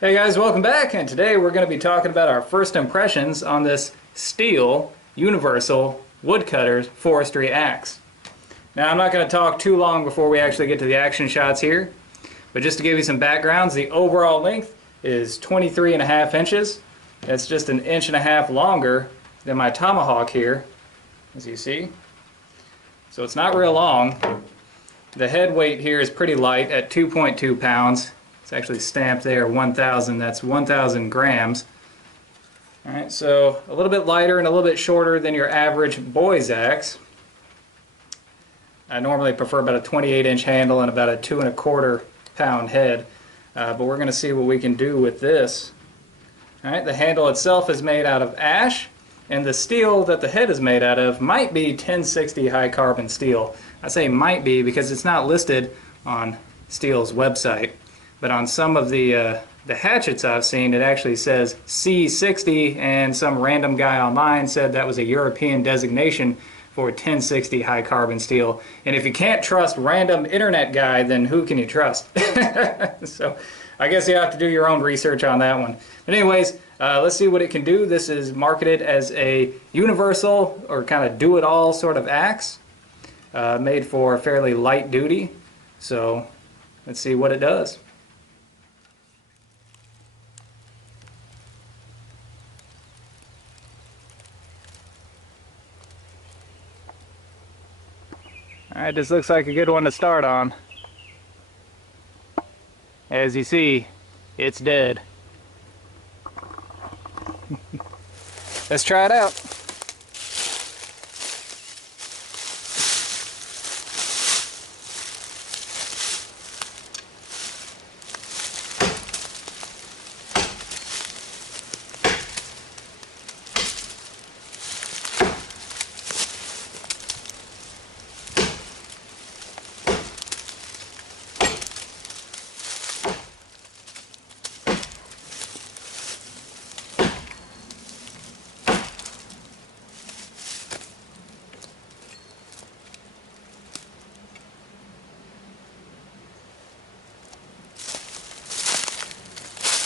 Hey guys, welcome back, and today we're going to be talking about our first impressions on this Stihl Universal Woodcutter Forestry axe. Now I'm not going to talk too long before we actually get to the action shots here, but just to give you some backgrounds, the overall length is 23.5 inches. That's just an inch and a half longer than my tomahawk here, as you see. So it's not real long. The head weight here is pretty light at 2.2 pounds. It's actually stamped there 1,000, that's 1,000 grams. Alright, so a little bit lighter and a little bit shorter than your average boy's axe. I normally prefer about a 28-inch handle and about a 2.25 pound head, but we're going to see what we can do with this. Alright, the handle itself is made out of ash, and the steel that the head is made out of might be 1060 high carbon steel. I say might be because it's not listed on Stihl's website. But on some of the hatchets I've seen, it actually says C60, and some random guy online said that was a European designation for 1060 high carbon steel. And if you can't trust random internet guy, then who can you trust? So I guess you have to do your own research on that one. But anyways, let's see what it can do. This is marketed as a universal or kind of do-it-all sort of axe, made for fairly light duty. So let's see what it does. Alright, this looks like a good one to start on. As you see, it's dead. Let's try it out.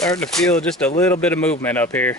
Starting to feel just a little bit of movement up here.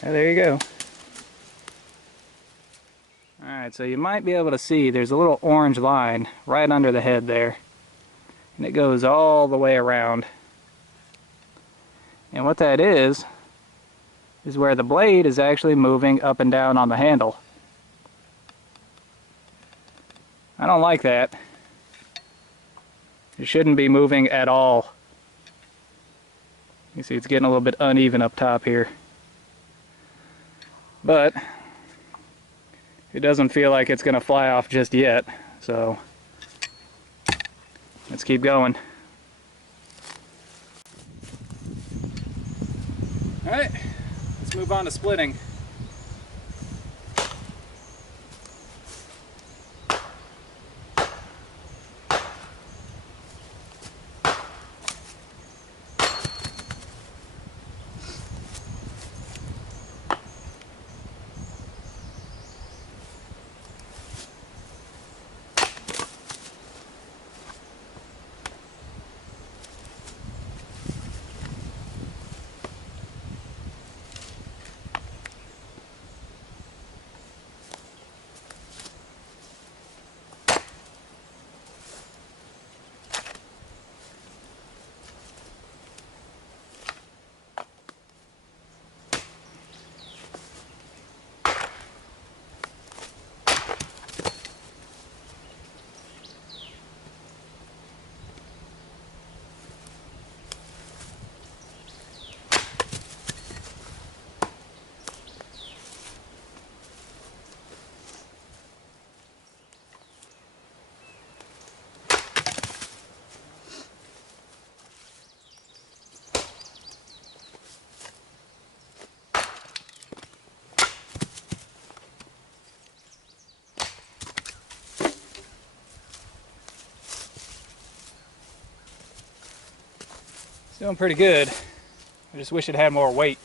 There you go. Alright, so you might be able to see there's a little orange line right under the head there. and it goes all the way around. And what that is where the blade is actually moving up and down on the handle. I don't like that. It shouldn't be moving at all. You see it's getting a little bit uneven up top here. But it doesn't feel like it's going to fly off just yet, so let's keep going. Alright, let's move on to splitting. It's doing pretty good. I just wish it had more weight.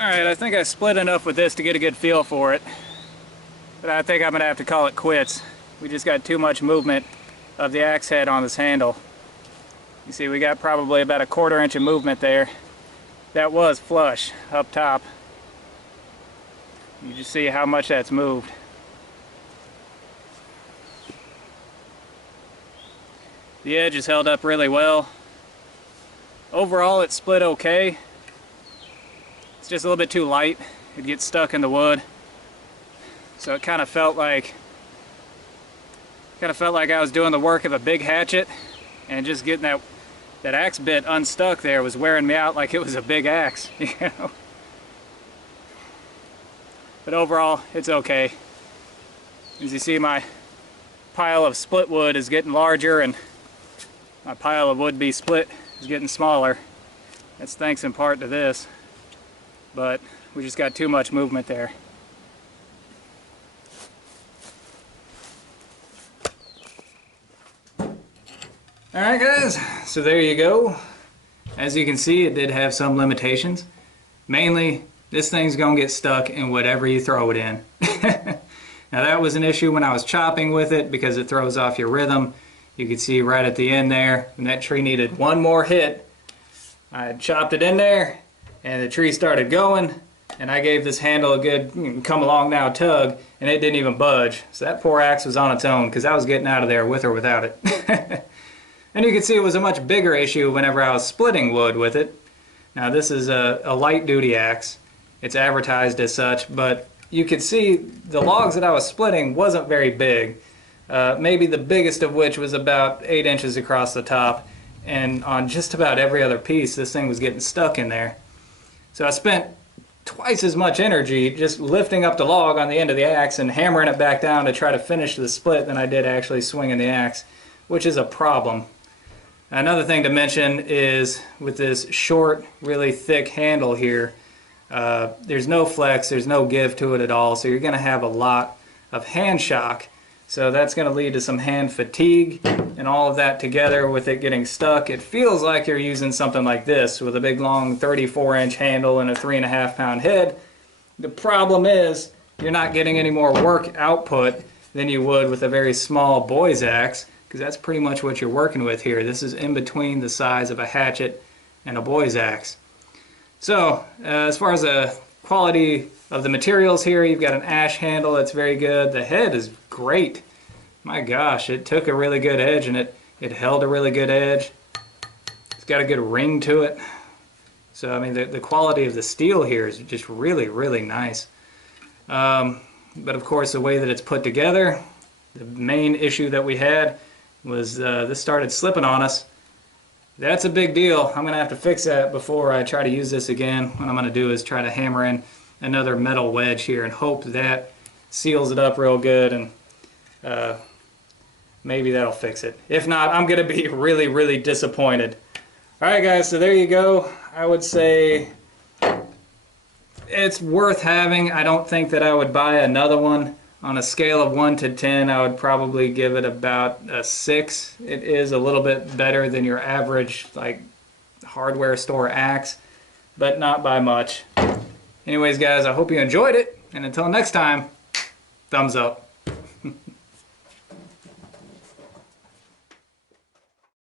Alright, I think I split enough with this to get a good feel for it. But I think I'm going to have to call it quits. We just got too much movement of the axe head on this handle. You see, we got probably about a 1/4 inch of movement there. That was flush up top. You just see how much that's moved. The edge is held up really well. Overall, it split okay. It's just a little bit too light. It gets stuck in the wood. So it kind of felt like I was doing the work of a big hatchet, and just getting that axe bit unstuck there was wearing me out like it was a big axe, you know. But overall, it's okay. As you see, my pile of split wood is getting larger, and my pile of wood-be split is getting smaller. That's thanks in part to this, but we just got too much movement there. Alright guys, so there you go. As you can see, it did have some limitations. Mainly, this thing's gonna get stuck in whatever you throw it in. Now that was an issue when I was chopping with it because it throws off your rhythm. You can see right at the end there, when that tree needed one more hit, I chopped it in there and the tree started going, and I gave this handle a good come along now tug, and it didn't even budge. So that poor axe was on its own because I was getting out of there with or without it. And you can see it was a much bigger issue whenever I was splitting wood with it. Now this is a light duty axe. It's advertised as such, but you could see the logs that I was splitting wasn't very big. Maybe the biggest of which was about 8 inches across the top, and on just about every other piece this thing was getting stuck in there. So I spent twice as much energy just lifting up the log on the end of the axe and hammering it back down to try to finish the split than I did actually swinging the axe, which is a problem. Another thing to mention is with this short, really thick handle here, there's no flex, there's no give to it at all, so you're going to have a lot of hand shock. So that's going to lead to some hand fatigue, and all of that together with it getting stuck, it feels like you're using something like this with a big long 34-inch handle and a 3.5-pound head. The problem is you're not getting any more work output than you would with a very small boy's axe, because that's pretty much what you're working with here. This is in between the size of a hatchet and a boy's axe. So, as far as the quality of the materials here, you've got an ash handle that's very good. The head is great. My gosh, it took a really good edge and it held a really good edge. It's got a good ring to it. So, I mean, the quality of the steel here is just really, really nice. But of course, the way that it's put together, the main issue that we had was this started slipping on us. That's a big deal. I'm going to have to fix that before I try to use this again. What I'm going to do is try to hammer in another metal wedge here and hope that seals it up real good, and maybe that'll fix it. If not, I'm going to be really, really disappointed. Alright guys, so there you go. I would say it's worth having. I don't think that I would buy another one. On a scale of 1 to 10, I would probably give it about a 6. It is a little bit better than your average like hardware store axe, but not by much. Anyways guys, I hope you enjoyed it, and until next time, thumbs up.